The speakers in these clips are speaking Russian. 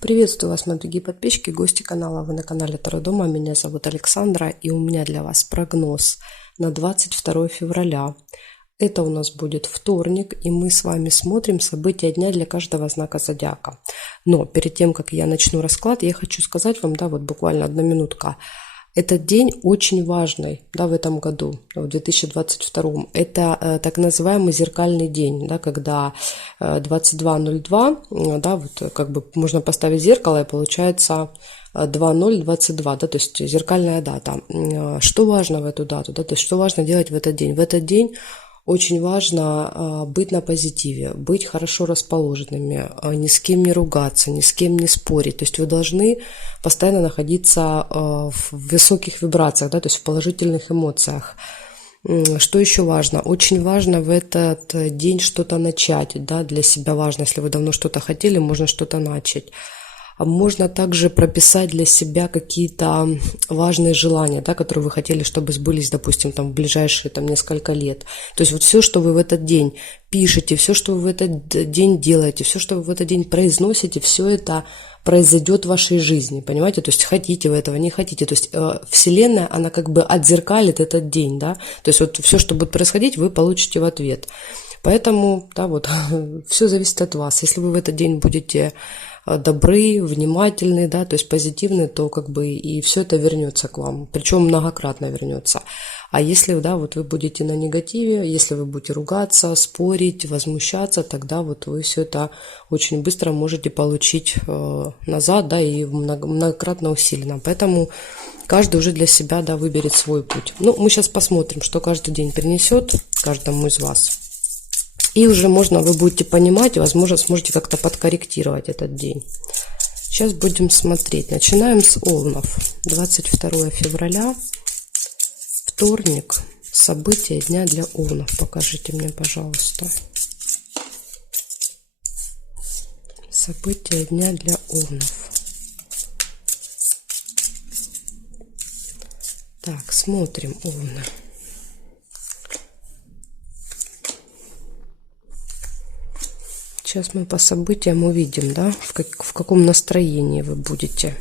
Приветствую вас, мои дорогие подписчики, гости канала. Вы на канале Таро Дома. Меня зовут Александра, и у меня для вас прогноз на 22 февраля. Это у нас будет вторник, и мы с вами смотрим события дня для каждого знака зодиака. Но перед тем, как я начну расклад, я хочу сказать вам, вот буквально одна минутка. Этот день очень важный, в этом году, в 2022. Это так называемый зеркальный день, когда 22:02, можно поставить зеркало, и получается 2022, то есть зеркальная дата. Что важно в эту дату, то есть что важно делать в этот день? В этот день очень важно быть на позитиве, быть хорошо расположенными, ни с кем не ругаться, ни с кем не спорить. То есть вы должны постоянно находиться в высоких вибрациях, то есть в положительных эмоциях. Что еще важно? Очень важно в этот день что-то начать, для себя важно. Если вы давно что-то хотели, можно что-то начать. Можно также прописать для себя какие-то важные желания, которые вы хотели, чтобы сбылись, допустим, в ближайшие несколько лет. То есть вот все, что вы в этот день пишете, все, что вы в этот день делаете, все, что вы в этот день произносите, все это произойдет в вашей жизни, понимаете? То есть хотите вы этого, не хотите. То есть Вселенная, она отзеркалит этот день, То есть вот все, что будет происходить, вы получите в ответ. Поэтому, все зависит от вас. Если вы в этот день будете добры, внимательны, то есть позитивны, то и все это вернется к вам, причем многократно вернется. А если, вы будете на негативе, если вы будете ругаться, спорить, возмущаться, тогда вы все это очень быстро можете получить назад, и многократно усиленно. Поэтому каждый уже для себя, выберет свой путь. Мы сейчас посмотрим, что каждый день принесет каждому из вас. И уже вы будете понимать, и, возможно, сможете как-то подкорректировать этот день. Сейчас будем смотреть. Начинаем с Овнов. 22 февраля, вторник. События дня для Овнов. Покажите мне, пожалуйста. События дня для Овнов. Так, смотрим, Овны. Сейчас мы по событиям увидим, в каком настроении вы будете.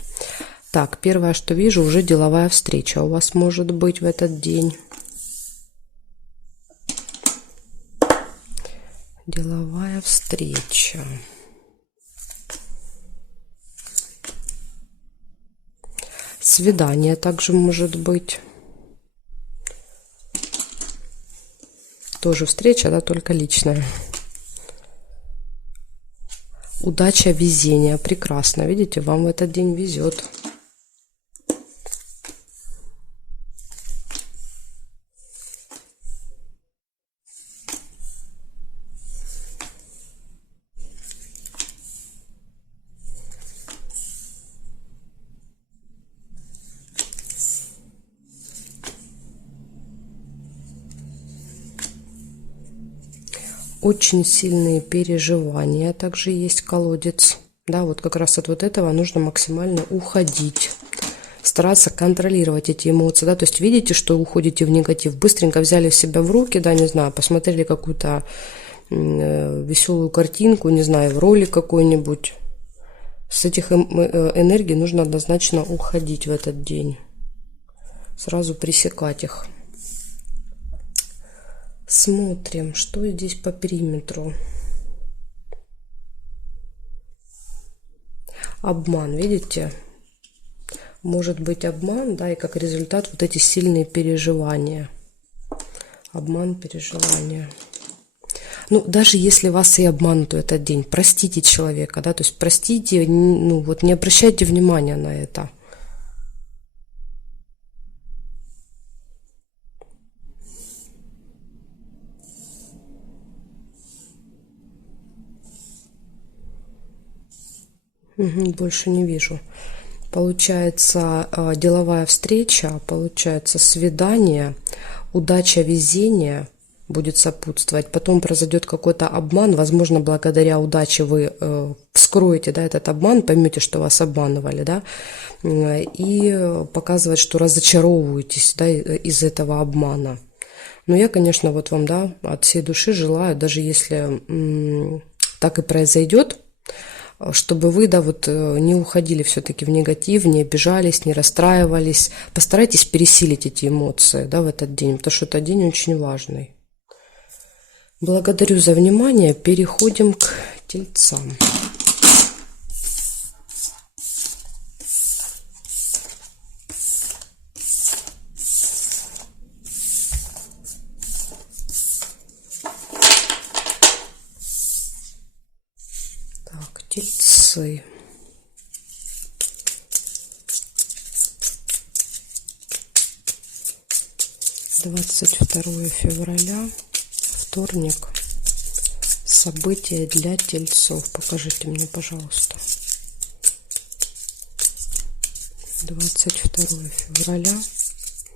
Так, первое, что вижу, уже деловая встреча у вас может быть в этот день. Деловая встреча. Свидание также может быть. Тоже встреча, только личная. Удача, везение. Прекрасно. Видите, вам в этот день везет. Очень сильные переживания. Также есть колодец. Вот как раз от этого нужно максимально уходить. Стараться контролировать эти эмоции. То есть видите, что уходите в негатив. Быстренько взяли себя в руки, не знаю, посмотрели какую-то веселую картинку, не знаю, ролик какой-нибудь. С этих энергий нужно однозначно уходить в этот день. Сразу пресекать их. Смотрим, что здесь по периметру. Обман, видите? Может быть обман, и как результат вот эти сильные переживания. Обман, переживания. Даже если вас и обманут в этот день, простите человека, то есть простите, не обращайте внимания на это. Больше не вижу. Получается деловая встреча, получается свидание, удача, везение будет сопутствовать. Потом произойдет какой-то обман. Возможно, благодаря удаче вы вскроете этот обман, поймете, что вас обманывали, и показывает, что разочаровываетесь из этого обмана. Но я, конечно, вам от всей души желаю, даже если так и произойдет, чтобы вы, да, вот не уходили все-таки в негатив, не обижались, не расстраивались. Постарайтесь пересилить эти эмоции, да, в этот день, потому что этот день очень важный. Благодарю за внимание. Переходим к тельцам. Так, тельцы. «22 февраля, вторник. События для тельцов». Покажите мне, пожалуйста. 22 февраля,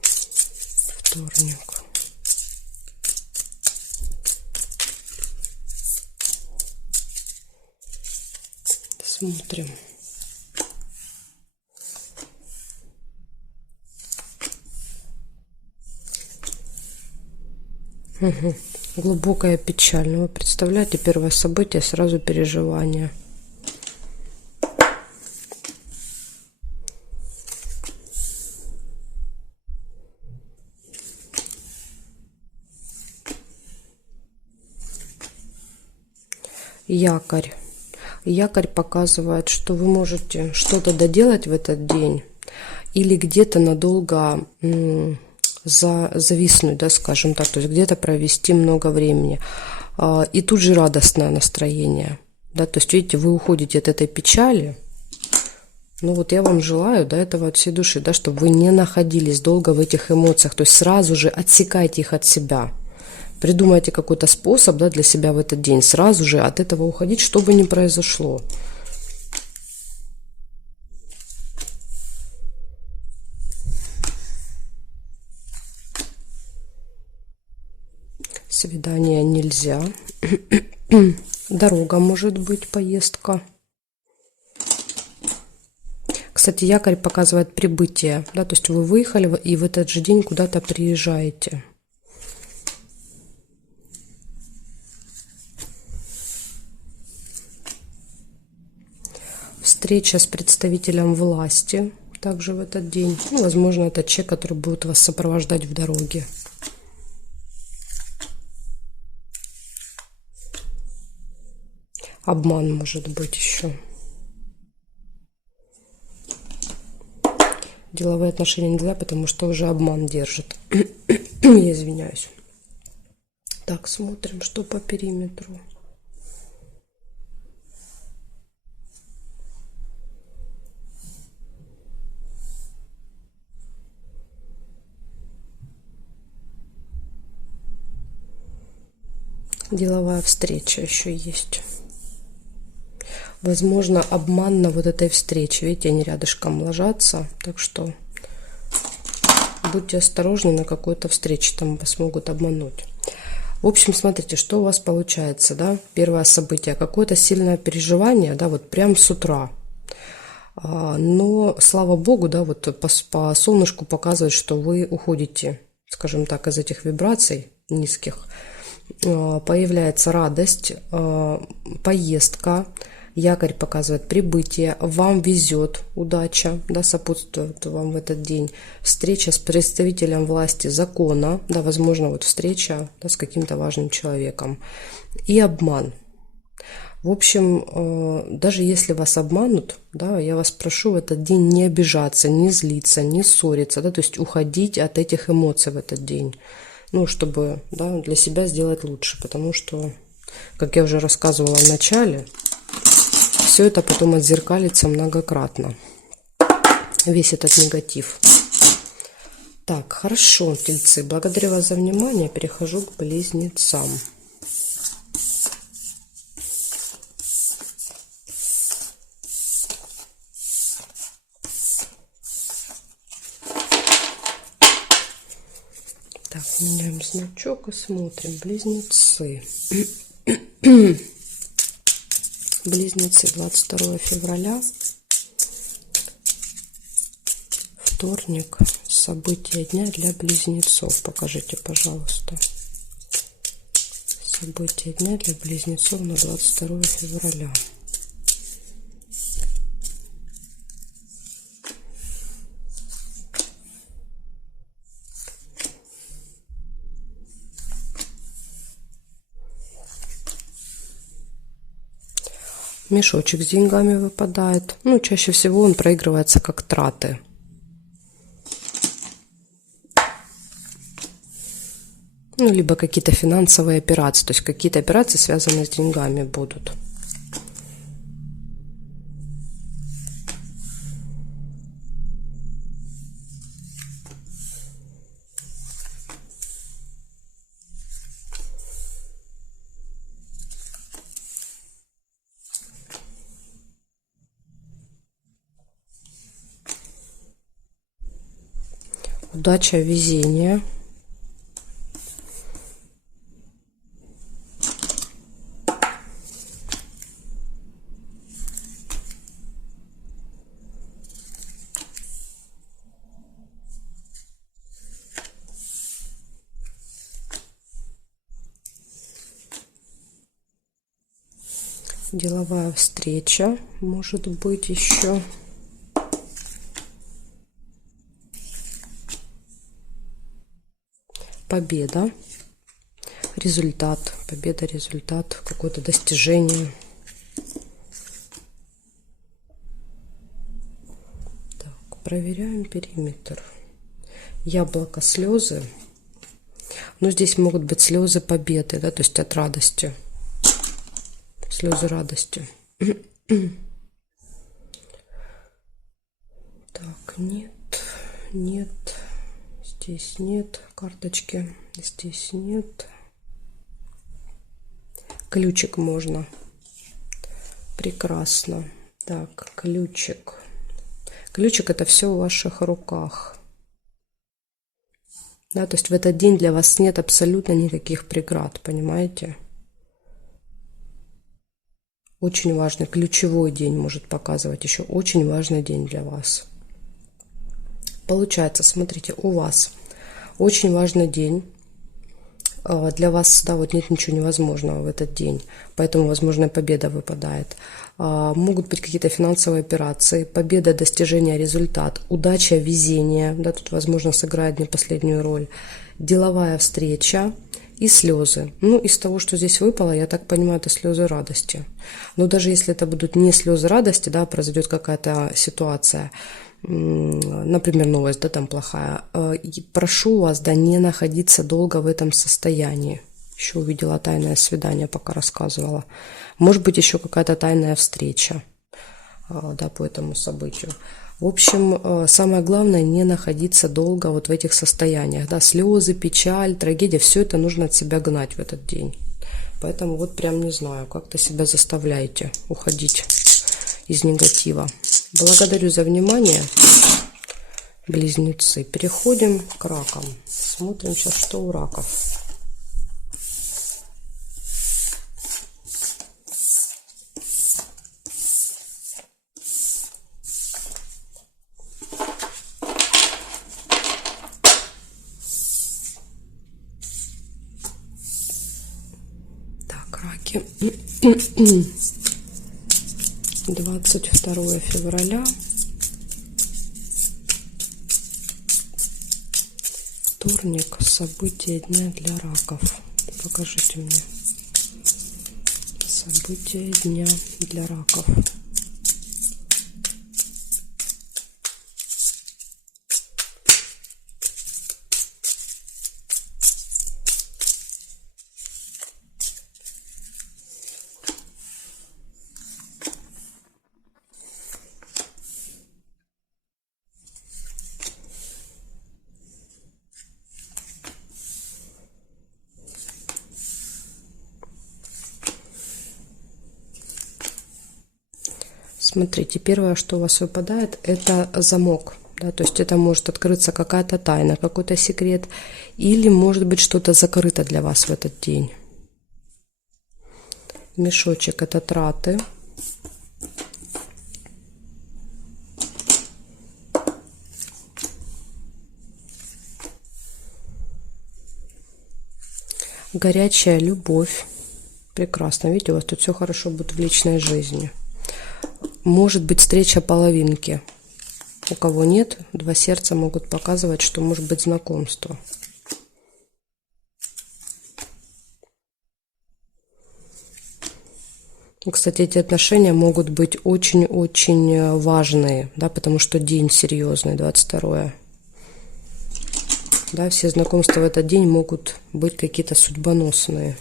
вторник. Смотрим. Угу. Глубокая печаль. Ну, вы представляете, первое событие, сразу переживание. Якорь. Якорь показывает, что вы можете что-то доделать в этот день или где-то надолго зависнуть, да, скажем так, то есть где-то провести много времени. И тут же радостное настроение, да, то есть, видите, вы уходите от этой печали. Ну вот я вам желаю, да, этого от всей души, да, чтобы вы не находились долго в этих эмоциях, то есть сразу же отсекайте их от себя. Придумайте какой-то способ, да, для себя в этот день, сразу же от этого уходить, что бы ни произошло. Свидание нельзя. Дорога может быть, поездка. Кстати, якорь показывает прибытие, да, то есть вы выехали и в этот же день куда-то приезжаете. Встреча с представителем власти также в этот день. Ну, возможно, это человек, который будет вас сопровождать в дороге. Обман может быть еще. Деловые отношения нельзя, потому что уже обман держит. Я извиняюсь. Так, смотрим, что по периметру. Деловая встреча еще есть. Возможно, обман на вот этой встрече. Видите, они рядышком ложатся. Так что будьте осторожны, на какой-то встрече там вас могут обмануть. В общем, смотрите, что у вас получается, да? Первое событие. Какое-то сильное переживание, да, вот прям с утра. Но, слава богу, да, вот по солнышку показывает, что вы уходите, скажем так, из этих вибраций низких. Появляется радость, поездка, якорь показывает прибытие, вам везет, удача, да, сопутствует вам в этот день, встреча с представителем власти закона, да, возможно, вот встреча, да, с каким-то важным человеком, и обман. В общем, даже если вас обманут, да, я вас прошу в этот день не обижаться, не злиться, не ссориться, да, то есть уходить от этих эмоций в этот день. Ну, чтобы, да, для себя сделать лучше, потому что, как я уже рассказывала в начале, все это потом отзеркалится многократно, весь этот негатив. Так, хорошо, тельцы, благодарю вас за внимание, перехожу к близнецам. Так, меняем значок и смотрим. Близнецы. Близнецы, 22 февраля. Вторник. События дня для близнецов. Покажите, пожалуйста. События дня для близнецов на 22 февраля. Мешочек с деньгами выпадает. Ну, чаще всего он проигрывается как траты. Ну, либо какие-то финансовые операции. То есть какие-то операции, связанные с деньгами, будут. Удача, везение. Деловая встреча, может быть, еще. Победа, результат, победа, результат, какое-то достижение. Так, проверяем периметр. Яблоко, слезы. Но здесь могут быть слезы победы, да, то есть от радости. Слезы радости. Так, нет, нет. Здесь нет карточки, здесь нет. Ключик можно. Прекрасно. Так, ключик. Ключик — это все в ваших руках. Да, то есть в этот день для вас нет абсолютно никаких преград, понимаете? Очень важный, ключевой день может показывать еще. Очень важный день для вас. Получается, смотрите, у вас очень важный день. Для вас, да, вот нет ничего невозможного в этот день, поэтому, возможно, победа выпадает. Могут быть какие-то финансовые операции, победа, достижение, результат, удача, везение, да, тут, возможно, сыграет не последнюю роль, деловая встреча и слезы. Ну, из того, что здесь выпало, я так понимаю, это слезы радости. Но даже если это будут не слезы радости, да, произойдет какая-то ситуация, например, новость, да, там плохая. Прошу вас, да, не находиться долго в этом состоянии. Еще увидела тайное свидание, пока рассказывала. Может быть, еще какая-то тайная встреча, да, по этому событию. В общем, самое главное не находиться долго вот в этих состояниях, да, слезы, печаль, трагедия, все это нужно от себя гнать в этот день. Поэтому вот прям не знаю, как-то себя заставляйте уходить из негатива. Благодарю за внимание, близнецы. Переходим к ракам. Смотрим сейчас, что у раков. Так, раки. 22 февраля. Вторник. События дня для раков. Покажите мне. События дня для раков. Смотрите, первое, что у вас выпадает, это замок. Да, то есть это может открыться какая-то тайна, какой-то секрет, или может быть что-то закрыто для вас в этот день. Мешочек — это траты. Горячая любовь. Прекрасно. Видите, у вас тут все хорошо будет в личной жизни. Может быть встреча половинки. У кого нет, два сердца могут показывать, что может быть знакомство. Кстати, эти отношения могут быть очень-очень важные, да, потому что день серьезный, 22-е. Да, все знакомства в этот день могут быть какие-то судьбоносные.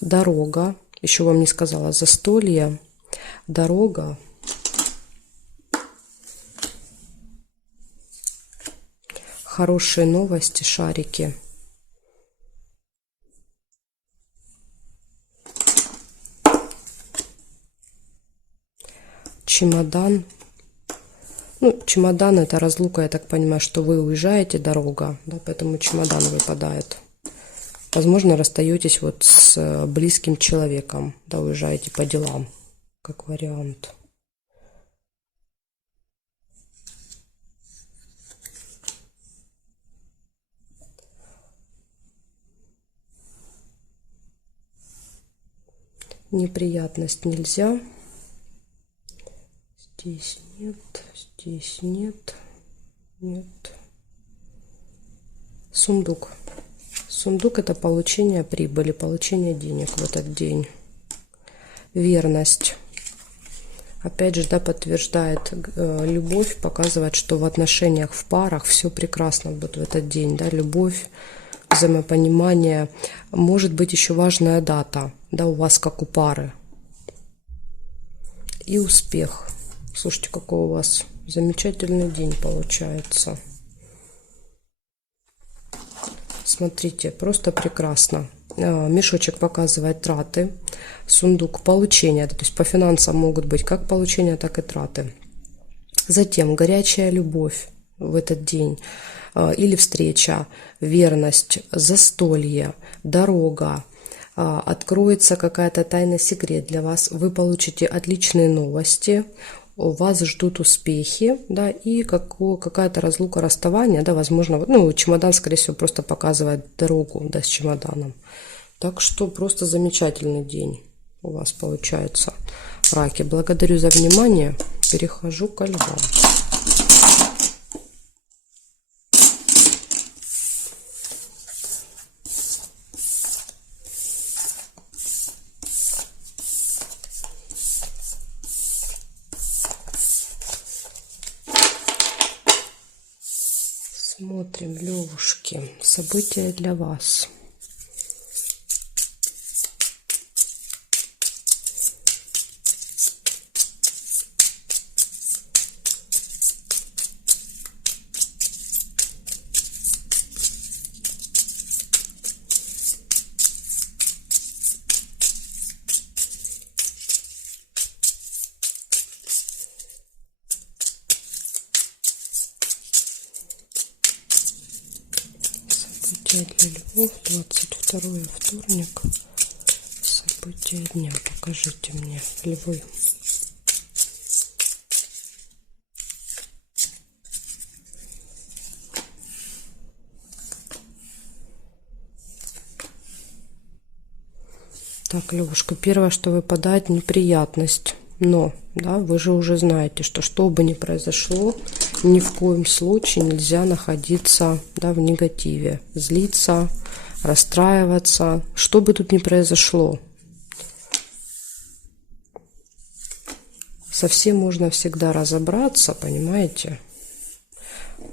Дорога. Еще вам не сказала. Застолье. Дорога. Хорошие новости, шарики. Чемодан. Ну, чемодан — это разлука, я так понимаю, что вы уезжаете, дорога, да, поэтому чемодан выпадает. Возможно, расстаетесь вот с близким человеком, да, уезжаете по делам, как вариант. Неприятность нельзя. Здесь нет, здесь нет, нет. Сундук. Сундук — это получение прибыли, получение денег в этот день. Верность. Опять же, да, подтверждает любовь, показывает, что в отношениях, в парах все прекрасно будет в этот день, да, любовь, взаимопонимание. Может быть еще важная дата, да, у вас как у пары. И успех. Слушайте, какой у вас замечательный день получается. Смотрите, просто прекрасно. Мешочек показывает траты, сундук — получение, то есть по финансам могут быть как получения, так и траты. Затем горячая любовь в этот день или встреча, верность, застолье, дорога, откроется какая-то тайна, секрет для вас, вы получите отличные новости, вас ждут успехи, да, и какая-то разлука, расставание, да, возможно, ну, чемодан, скорее всего, просто показывает дорогу, да, с чемоданом. Так что просто замечательный день у вас получается, раки. Благодарю за внимание. Перехожу ко львам. Смотрим, левушки, события для вас. События для львов, 22 вторник. События дня. Покажите мне, львы. Так, левушка, первое, что выпадает — неприятность. Но, да, вы же уже знаете, что бы ни произошло, ни в коем случае нельзя находиться, да, в негативе, злиться, расстраиваться, что бы тут ни произошло. Со всем можно всегда разобраться, понимаете?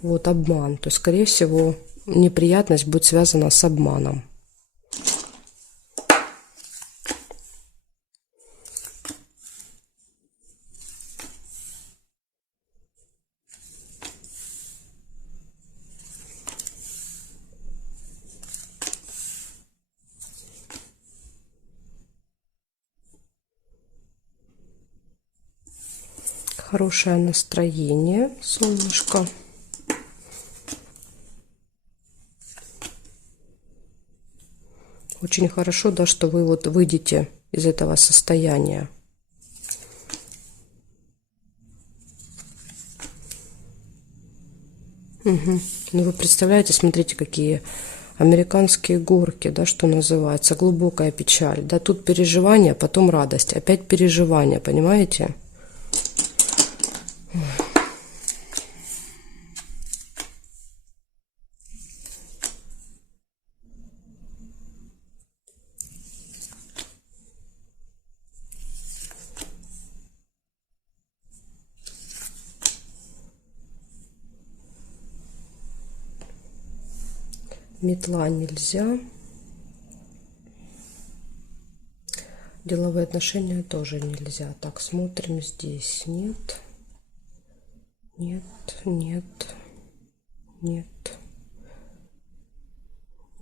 Вот обман. То есть, скорее всего, неприятность будет связана с обманом. Хорошее настроение, солнышко. Очень хорошо, да, что вы вот выйдете из этого состояния. Угу. Ну, вы представляете, смотрите, какие американские горки, да, что называется, глубокая печаль. Да, тут переживание, потом радость, опять переживание, понимаете? Метла нельзя. Деловые отношения тоже нельзя. Так, смотрим здесь. Нет. Нет, нет, нет,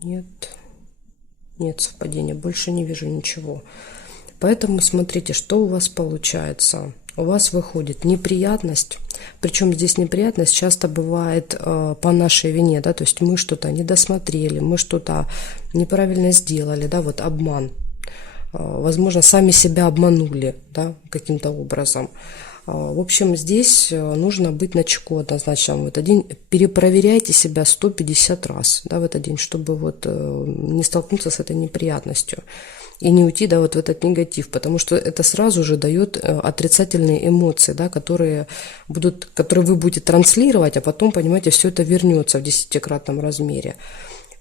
нет, нет совпадения. Больше не вижу ничего. Поэтому смотрите, что у вас получается. У вас выходит неприятность. Причем здесь неприятность часто бывает по нашей вине, да, то есть мы что-то не досмотрели, мы что-то неправильно сделали, да, вот обман. Возможно, сами себя обманули, да, каким-то образом. В общем, здесь нужно быть начеку однозначно в этот день. Перепроверяйте себя 150 раз, да, в этот день, чтобы вот не столкнуться с этой неприятностью и не уйти, да, вот в этот негатив, потому что это сразу же дает отрицательные эмоции, да, которые вы будете транслировать, а потом, понимаете, все это вернется в 10-кратном размере.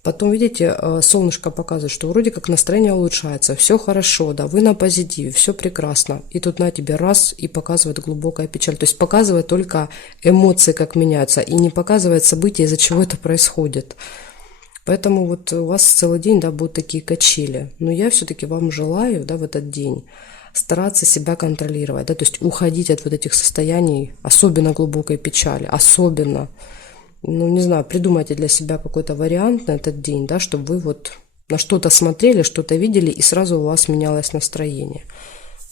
Потом, видите, солнышко показывает, что вроде как настроение улучшается, все хорошо, да, вы на позитиве, все прекрасно. И тут на тебе раз, и показывает глубокая печаль. То есть показывает только эмоции, как меняются, и не показывает события, из-за чего это происходит. Поэтому вот у вас целый день, да, будут такие качели. Но я все-таки вам желаю, да, в этот день стараться себя контролировать, да, то есть уходить от вот этих состояний, особенно глубокой печали, особенно. Ну, не знаю, придумайте для себя какой-то вариант на этот день, да, чтобы вы вот на что-то смотрели, что-то видели, и сразу у вас менялось настроение.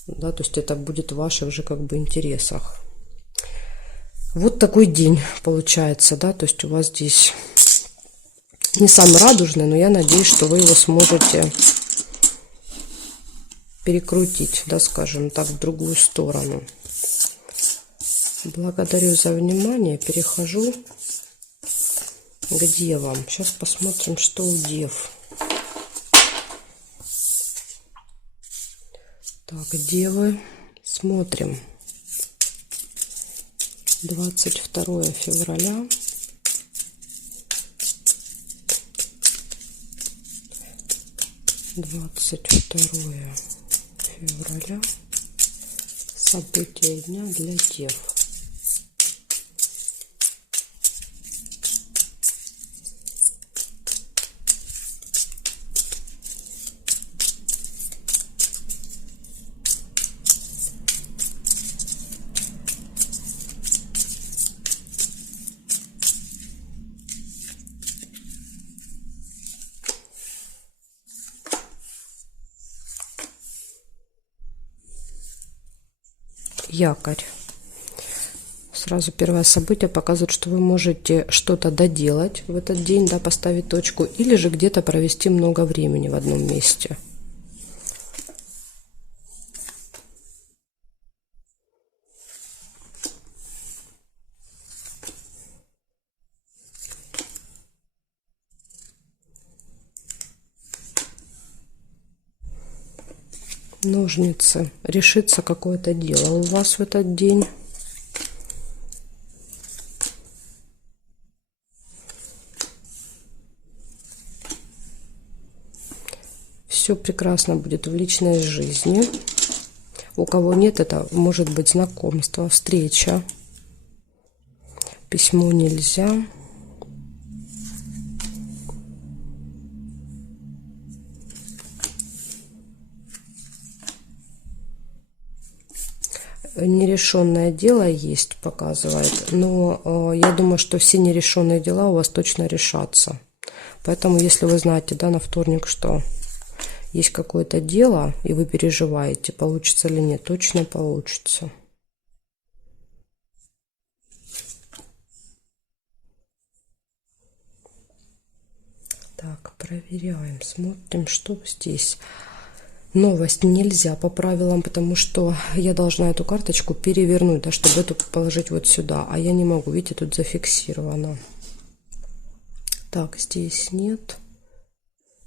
Да, то есть это будет в ваших же как бы интересах. Вот такой день получается, да, то есть у вас здесь не самый радужный, но я надеюсь, что вы его сможете перекрутить, да, скажем так, в другую сторону. Благодарю за внимание, перехожу к девам. Сейчас посмотрим, что у дев. Так, девы, смотрим. 22 февраля. 22 февраля. События дня для дев. Якорь. Сразу первое событие показывает, что вы можете что-то доделать в этот день, да, поставить точку, или же где-то провести много времени в одном месте. Ножницы. Решится какое-то дело у вас в этот день. Все прекрасно будет в личной жизни. У кого нет, это может быть знакомство, встреча. Письмо нельзя. Нерешенное дело есть, показывает, но я думаю, что все нерешенные дела у вас точно решатся. Поэтому, если вы знаете, да, на вторник, что есть какое-то дело, и вы переживаете, получится или нет, точно получится. Так, проверяем, смотрим, что здесь. Новость нельзя по правилам, потому что я должна эту карточку перевернуть, да, чтобы эту положить вот сюда. А я не могу, видите, тут зафиксировано. Так, здесь нет.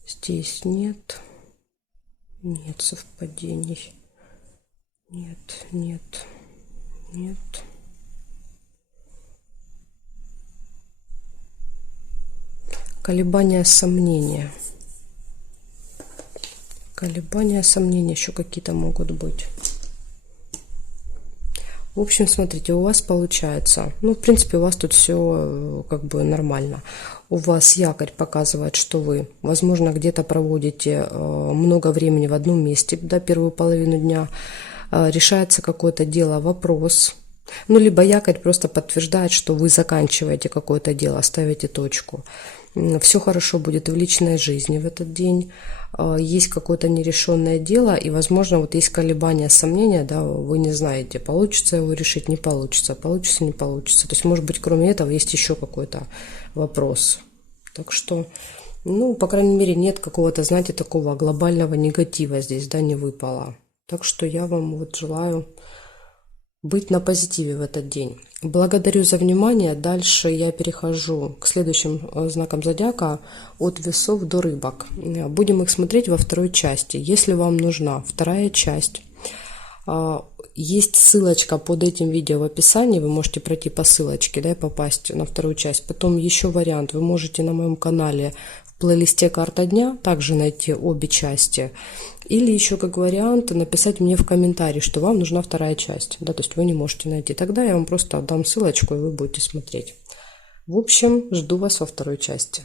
Здесь нет. Нет совпадений. Нет, нет, нет. Колебания, сомнения. Колебания, сомнения еще какие-то могут быть. В общем, смотрите, у вас получается, ну, в принципе, у вас тут все как бы нормально. У вас якорь показывает, что вы, возможно, где-то проводите много времени в одном месте, да, первую половину дня, решается какое-то дело, вопрос. Ну, либо якорь просто подтверждает, что вы заканчиваете какое-то дело, ставите точку. Все хорошо будет в личной жизни в этот день. Есть какое-то нерешенное дело, и, возможно, вот есть колебания, сомнения, да, вы не знаете, получится его решить, не получится, получится, не получится. То есть, может быть, кроме этого есть еще какой-то вопрос. Так что, ну, по крайней мере, нет какого-то, знаете, такого глобального негатива здесь, да, не выпало. Так что я вам вот желаю быть на позитиве в этот день. Благодарю за внимание. Дальше я перехожу к следующим знакам зодиака от весов до рыбок. Будем их смотреть во второй части. Если вам нужна вторая часть, есть ссылочка под этим видео в описании. Вы можете пройти по ссылочке, да, и попасть на вторую часть. Потом еще вариант. Вы можете на моем канале в плейлисте «Карта дня» также найти обе части. Или еще как вариант написать мне в комментарии, что вам нужна вторая часть. Да, то есть вы не можете найти. Тогда я вам просто отдам ссылочку, и вы будете смотреть. В общем, жду вас во второй части.